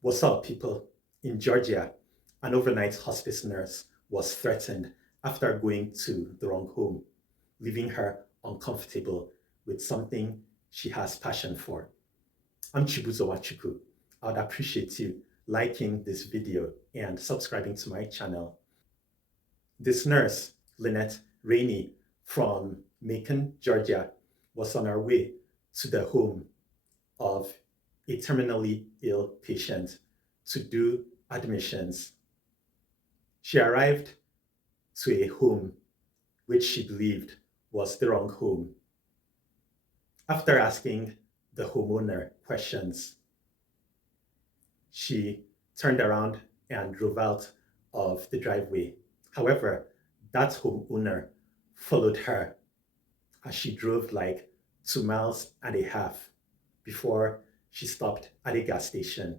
What's up, people? In Georgia, an overnight hospice nurse was threatened after going to the wrong home, leaving her uncomfortable with something she has passion for. I'm Chibuzo Wachuku. I'd appreciate you liking this video and subscribing to my channel. This nurse, Lynette Rainey from Macon, Georgia, was on her way to the home of a terminally ill patient to do admissions. She arrived to a home which she believed was the wrong home. After asking the homeowner questions, she turned around and drove out of the driveway. However, that homeowner followed her as she drove like 2.5 miles before she stopped at a gas station.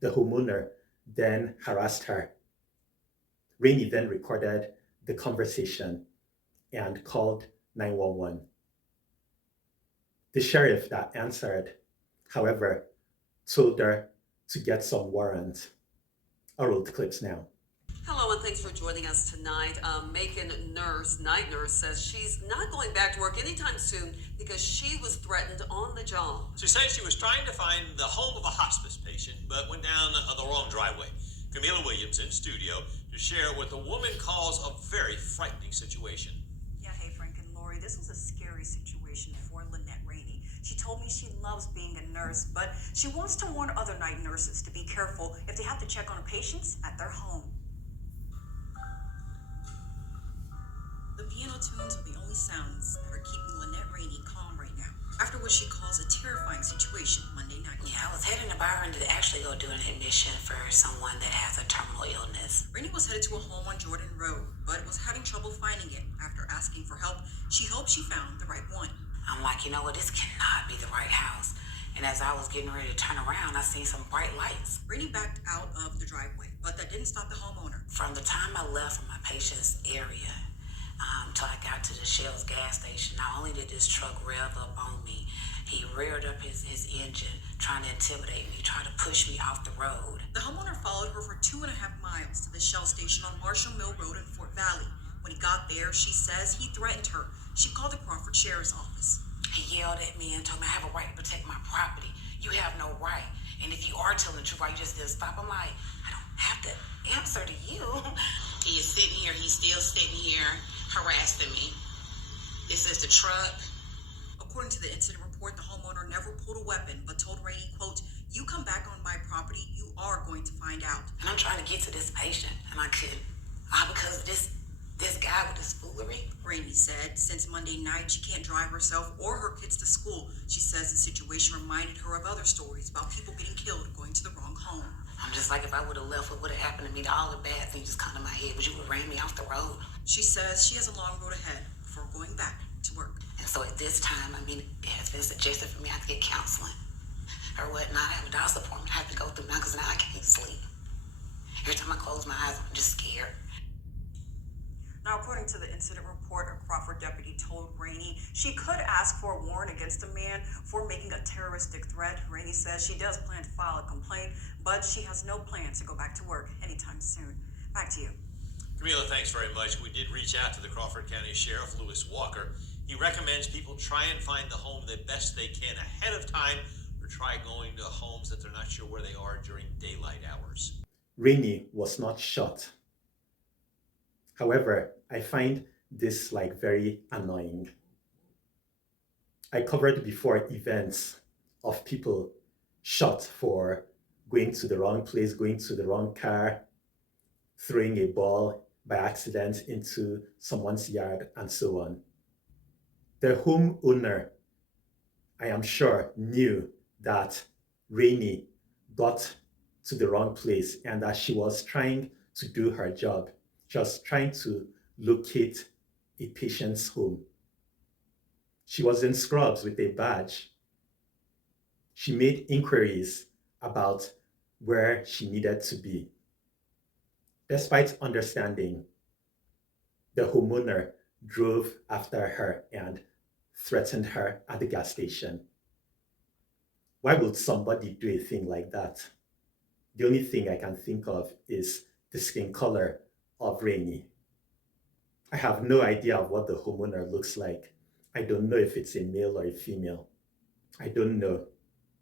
The homeowner then harassed her. Rainey then recorded the conversation and called 911. The sheriff that answered, however, told her to get some warrant. I'll roll the clips now. Hello, and thanks for joining us tonight. Macon night nurse, says she's not going back to work anytime soon because she was threatened on the job. She said she was trying to find the home of a hospice patient, but went down the wrong driveway. Camila Williams in studio to share what the woman calls a very frightening situation. Yeah, hey, Frank and Lori, this was a scary situation for Lynette Rainey. She told me she loves being a nurse, but she wants to warn other night nurses to be careful if they have to check on patients at their home. The piano tunes are the only sounds that are keeping Lynette Rainey calm right now, after what she calls a terrifying situation Monday night. Yeah, I was heading to Byron to actually go do an admission for someone that has a terminal illness. Rainey was headed to a home on Jordan Road, but was having trouble finding it. After asking for help, she hoped she found the right one. I'm like, you know what, this cannot be the right house. And as I was getting ready to turn around, I seen some bright lights. Rainey backed out of the driveway, but that didn't stop the homeowner. From the time I left from my patient's area till I got to the Shell's gas station, not only did this truck rev up on me, he reared up his engine, trying to intimidate me, trying to push me off the road. The homeowner followed her for 2.5 miles to the Shell station on Marshall Mill Road in Fort Valley. When he got there, she says he threatened her. She called the Crawford Sheriff's Office. He yelled at me and told me I have a right to protect my property. You have no right. And if you are telling the truth, why you just didn't stop? I'm like, I don't have to answer to you. He is sitting here, he's still sitting here harassing me. This is the truck. According to the incident report, the homeowner never pulled a weapon, but told Rainey, quote, "You come back on my property, you are going to find out." And I'm trying to get to this patient, and I couldn't. Because of this guy with his foolery. Rainey said since Monday night, she can't drive herself or her kids to school. She says the situation reminded her of other stories about people getting killed going to the wrong home. I'm just like, if I would have left, what would have happened to me? All the bad things just come to my head, but you would have ran me off the road. She says she has a long road ahead before going back to work. And so at this time, it has been suggested for me I have to get counseling or whatnot. I have a doctor's appointment I have to go through now because now I can't sleep. Every time I close my eyes, I'm just scared. Now, according to the incident report, a Crawford deputy told Rainey she could ask for a warrant against a man for making a terroristic threat. Rainey says she does plan to file a complaint, but she has no plans to go back to work anytime soon. Back to you. Camila, thanks very much. We did reach out to the Crawford County Sheriff, Lewis Walker. He recommends people try and find the home the best they can ahead of time, or try going to homes that they're not sure where they are during daylight hours. Rainey was not shot. However, I find this very annoying. I covered before events of people shot for going to the wrong place, going to the wrong car, throwing a ball by accident into someone's yard, and so on. The homeowner, I am sure, knew that Rainey got to the wrong place and that she was trying to do her job. She was trying to locate a patient's home. She was in scrubs with a badge. She made inquiries about where she needed to be. Despite understanding, the homeowner drove after her and threatened her at the gas station. Why would somebody do a thing like that? The only thing I can think of is the skin color of Rainey. I have no idea of what the homeowner looks like. I don't know if it's a male or a female. I don't know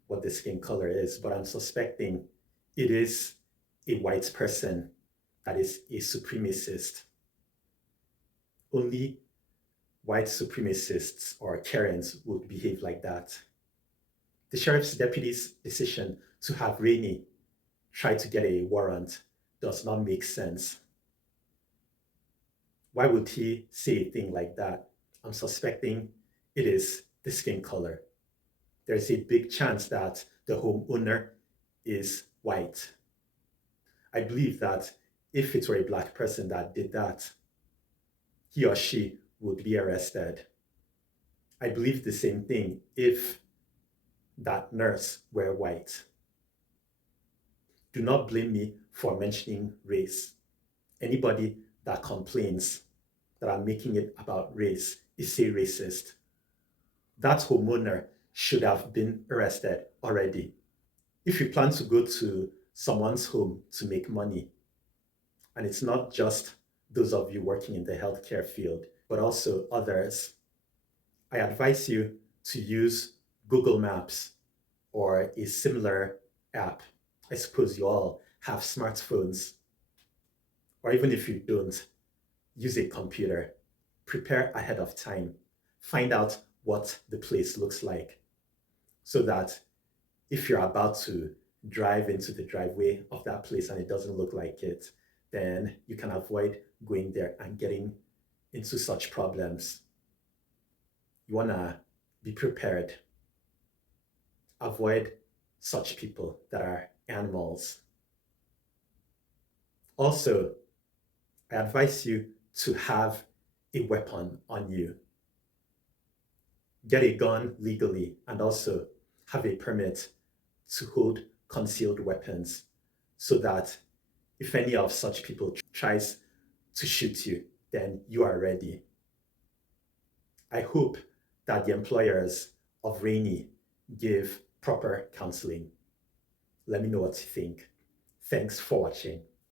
what the skin color is, but I'm suspecting it is a white person that is a supremacist. Only white supremacists or Karens would behave like that. The sheriff's deputy's decision to have Rainey try to get a warrant does not make sense. Why would he say a thing like that? I'm suspecting it is the skin color. There's a big chance that the homeowner is white. I believe that if it were a black person that did that, he or she would be arrested. I believe the same thing if that nurse were white. Do not blame me for mentioning race. Anybody that complains that I'm making it about race is a racist. That homeowner should have been arrested already. If you plan to go to someone's home to make money, and it's not just those of you working in the healthcare field, but also others, I advise you to use Google Maps or a similar app. I suppose you all have smartphones, or even if you don't, use a computer. Prepare ahead of time. Find out what the place looks like so that if you're about to drive into the driveway of that place and it doesn't look like it, then you can avoid going there and getting into such problems. You want to be prepared. Avoid such people that are animals. Also, I advise you to have a weapon on you. Get a gun legally and also have a permit to hold concealed weapons so that if any of such people tries to shoot you, then you are ready. I hope that the employers of Rainey give proper counseling. Let me know what you think. Thanks for watching.